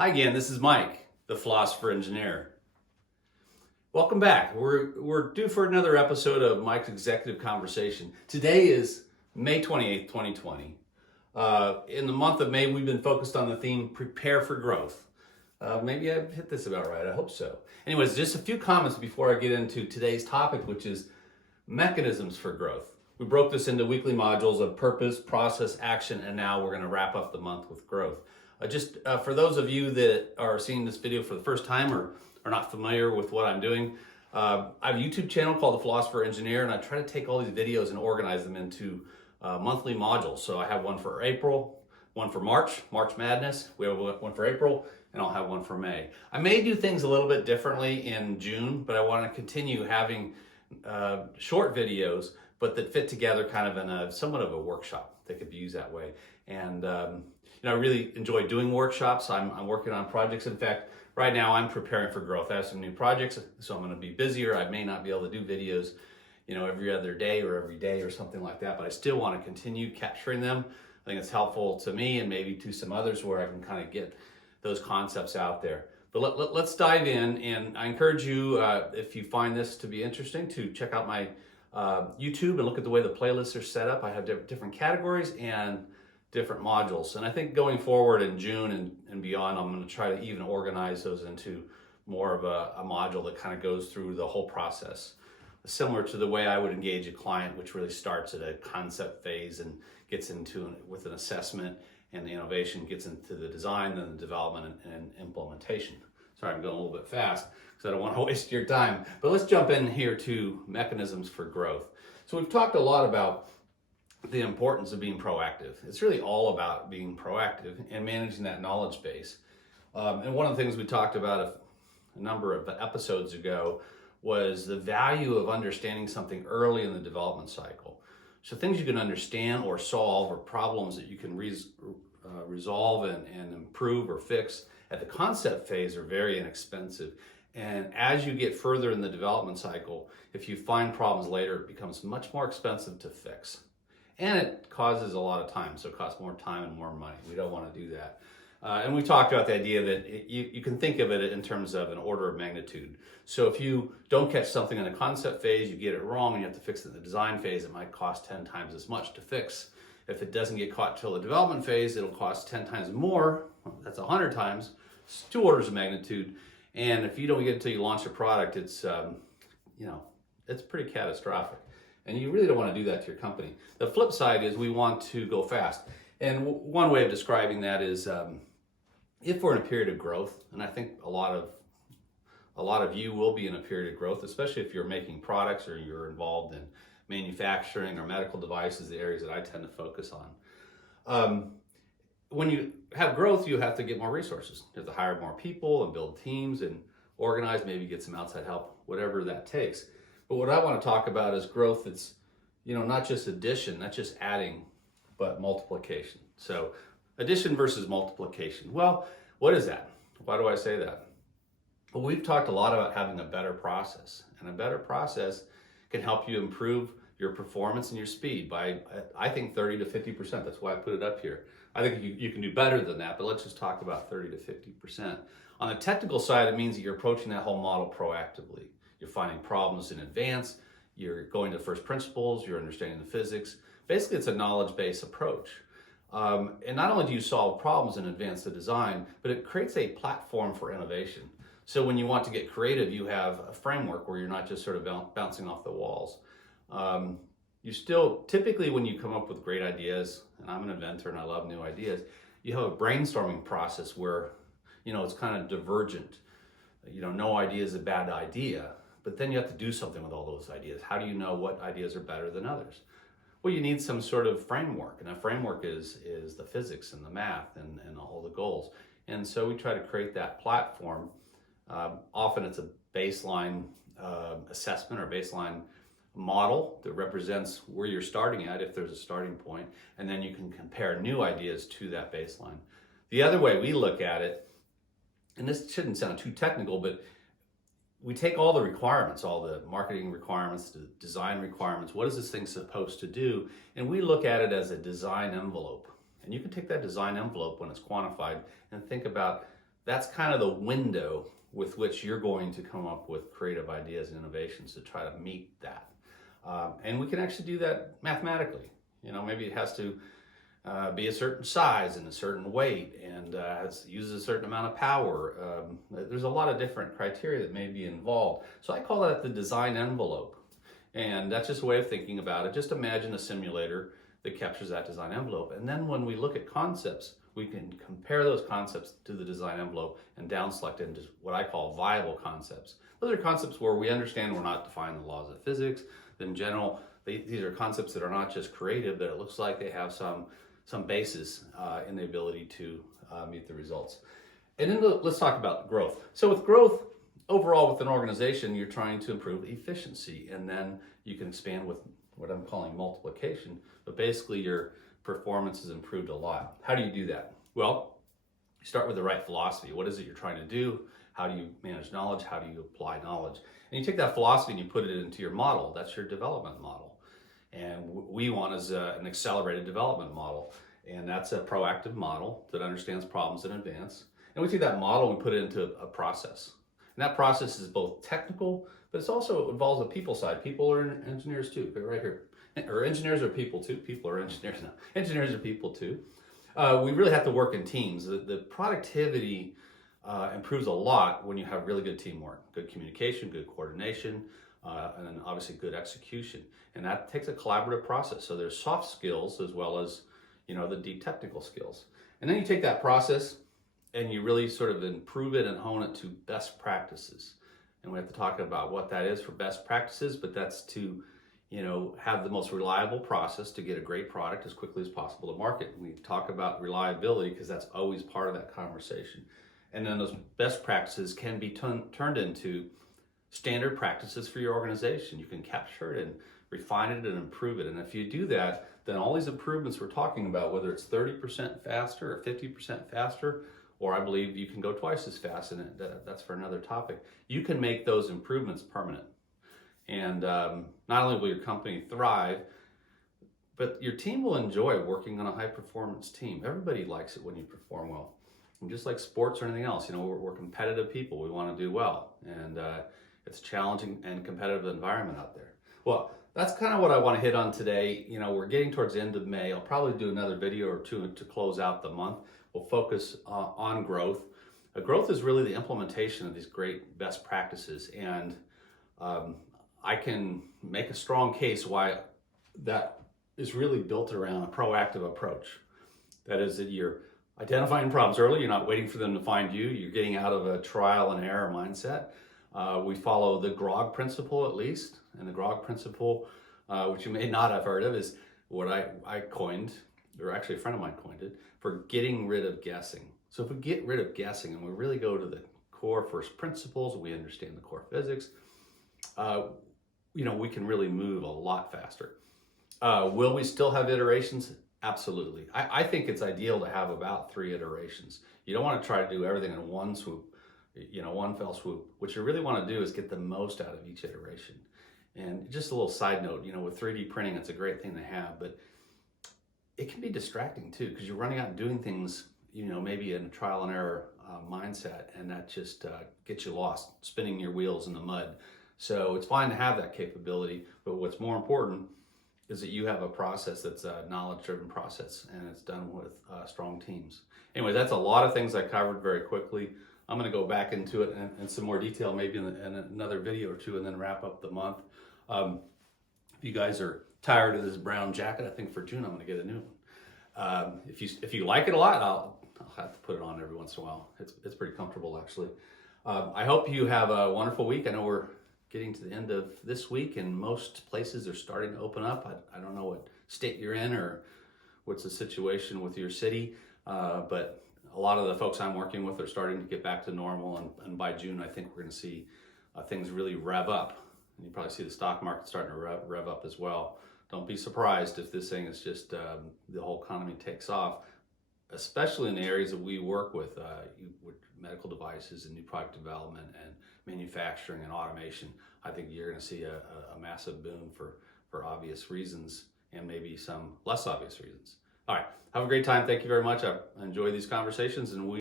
Hi again, this is Mike, the Philosopher Engineer. Welcome back. We're due for another episode of Mike's Executive Conversation. Today is May 28th, 2020. In the month of May, we've been focused on the theme, Prepare for Growth. Maybe I've hit this about right, I hope so. Anyways, just a few comments before I get into today's topic, which is mechanisms for growth. We broke this into weekly modules of purpose, process, action, and now we're going to wrap up the month with growth. For those of you that are seeing this video for the first time or are not familiar with what I'm doing, I have a YouTube channel called the Philosopher Engineer, and I try to take all these videos and organize them into monthly modules. So I have one for April, one for March Madness, we have one for April, and I'll have one for May. I may do things a little bit differently in June, but I want to continue having short videos, but that fit together kind of in a somewhat of a workshop that could be used that way. And I really enjoy doing workshops. I'm working on projects. In fact, right now I'm preparing for growth. I have some new projects, so I'm going to be busier. I may not be able to do videos, every other day or every day or something like that, but I still want to continue capturing them. I think it's helpful to me and maybe to some others where I can kind of get those concepts out there. But let's dive in, and I encourage you, if you find this to be interesting, to check out my YouTube and look at the way the playlists are set up. I have different categories and different modules, and I think going forward in June and beyond, I'm going to try to even organize those into more of a module that kind of goes through the whole process, similar to the way I would engage a client, which really starts at a concept phase and gets into with an assessment, and the innovation gets into the design, then the development and implementation. Sorry, I'm going a little bit fast because I don't want to waste your time, but let's jump in here to mechanisms for growth. So we've talked a lot about the importance of being proactive. It's really all about being proactive and managing that knowledge base. And one of the things we talked about a number of episodes ago was the value of understanding something early in the development cycle. So things you can understand or solve, or problems that you can resolve and improve or fix at the concept phase, are very inexpensive. And as you get further in the development cycle, if you find problems later, it becomes much more expensive to fix. And it causes a lot of time, so it costs more time and more money. We don't want to do that. And we talked about the idea that you can think of it in terms of an order of magnitude. So if you don't catch something in the concept phase, you get it wrong, and you have to fix it in the design phase, it might cost 10 times as much to fix. If it doesn't get caught till the development phase, it'll cost 10 times more. That's 100 times. It's 2 orders of magnitude. And if you don't get it until you launch a product, it's pretty catastrophic. And you really don't want to do that to your company. The flip side is we want to go fast. And one way of describing that is if we're in a period of growth, and I think a lot of you will be in a period of growth, especially if you're making products or you're involved in manufacturing or medical devices, the areas that I tend to focus on. When you have growth, you have to get more resources. You have to hire more people and build teams and organize, maybe get some outside help, whatever that takes. But what I want to talk about is growth that's, not just addition, not just adding, but multiplication. So addition versus multiplication. Well, what is that? Why do I say that? Well, we've talked a lot about having a better process, and a better process can help you improve your performance and your speed by, I think, 30 to 50%. That's why I put it up here. I think you can do better than that, but let's just talk about 30 to 50%. On the technical side, it means that you're approaching that whole model proactively. You're finding problems in advance, you're going to first principles, you're understanding the physics. Basically, it's a knowledge-based approach. And not only do you solve problems and advance the design, but it creates a platform for innovation. So when you want to get creative, you have a framework where you're not just sort of bouncing off the walls. You still, typically when you come up with great ideas, and I'm an inventor and I love new ideas, you have a brainstorming process where, it's kind of divergent. No idea is a bad idea. But then you have to do something with all those ideas. How do you know what ideas are better than others? Well, you need some sort of framework, and that framework is the physics and the math and all the goals. And so we try to create that platform. Often it's a baseline assessment or baseline model that represents where you're starting at, if there's a starting point, and then you can compare new ideas to that baseline. The other way we look at it, and this shouldn't sound too technical, but we take all the requirements, all the marketing requirements, the design requirements, what is this thing supposed to do? And we look at it as a design envelope. And you can take that design envelope when it's quantified and think about that's kind of the window with which you're going to come up with creative ideas and innovations to try to meet that. And we can actually do that mathematically. Maybe it has to be a certain size and a certain weight and uses a certain amount of power. There's a lot of different criteria that may be involved. So I call that the design envelope. And that's just a way of thinking about it. Just imagine a simulator that captures that design envelope. And then when we look at concepts, we can compare those concepts to the design envelope and down select into what I call viable concepts. Those are concepts where we understand we're not defying the laws of physics. In general, these are concepts that are not just creative, but it looks like they have some basis in the ability to meet the results. And then let's talk about growth. So with growth, overall with an organization, you're trying to improve efficiency, and then you can expand with what I'm calling multiplication, but basically your performance is improved a lot. How do you do that? Well, you start with the right philosophy. What is it you're trying to do? How do you manage knowledge? How do you apply knowledge? And you take that philosophy and you put it into your model. That's your development model. And we want is an accelerated development model. And that's a proactive model that understands problems in advance. And we take that model and we put it into a process. And that process is both technical, but it also involves the people side. People are engineers too, right here. Or engineers are people too. People are engineers now. Engineers are people too. We really have to work in teams. The productivity improves a lot when you have really good teamwork, good communication, good coordination, and then obviously good execution. And that takes a collaborative process. So there's soft skills as well as the deep technical skills. And then you take that process and you really sort of improve it and hone it to best practices. And we have to talk about what that is for best practices, but that's to have the most reliable process to get a great product as quickly as possible to market. We talk about reliability because that's always part of that conversation. And then those best practices can be turned into standard practices for your organization. You can capture it and refine it and improve it. And if you do that, then all these improvements we're talking about, whether it's 30% faster or 50% faster, or I believe you can go twice as fast, and that's for another topic, you can make those improvements permanent. And not only will your company thrive, but your team will enjoy working on a high performance team. Everybody likes it when you perform well. And just like sports or anything else, we're competitive people. We want to do well. And it's a challenging and competitive environment out there. Well, that's kind of what I want to hit on today. We're getting towards the end of May. I'll probably do another video or two to close out the month. We'll focus on growth. Growth is really the implementation of these great best practices. And I can make a strong case why that is really built around a proactive approach. That is that you're identifying problems early, you're not waiting for them to find you, you're getting out of a trial and error mindset. We follow the GROG principle at least, and the GROG principle, which you may not have heard of, is what I coined, or actually a friend of mine coined it, for getting rid of guessing. So if we get rid of guessing and we really go to the core first principles, we understand the core physics, we can really move a lot faster. Will we still have iterations? Absolutely. I think it's ideal to have about 3 iterations. You don't want to try to do everything in one swoop, one fell swoop. What you really want to do is get the most out of each iteration. And just a little side note, with 3D printing, it's a great thing to have, but it can be distracting too, because you're running out and doing things, maybe in a trial and error mindset, and that just gets you lost, spinning your wheels in the mud. So it's fine to have that capability, but what's more important is that you have a process that's a knowledge-driven process, and it's done with strong teams. Anyway, that's a lot of things I covered very quickly. I'm going to go back into it in some more detail, maybe in another video or two, and then wrap up the month. If you guys are tired of this brown jacket, I think for June I'm going to get a new one. If you like it a lot, I'll have to put it on every once in a while. It's pretty comfortable, actually. I hope you have a wonderful week. I know we're getting to the end of this week, and most places are starting to open up. I don't know what state you're in or what's the situation with your city, but a lot of the folks I'm working with are starting to get back to normal, and by June I think we're going to see things really rev up. And you probably see the stock market starting to rev up as well. Don't be surprised if this thing is just the whole economy takes off, especially in the areas that we work with medical devices and new product development and manufacturing and automation. I think you're going to see a massive boom for obvious reasons and maybe some less obvious reasons. All right, have a great time. Thank you very much. I enjoy these conversations, and we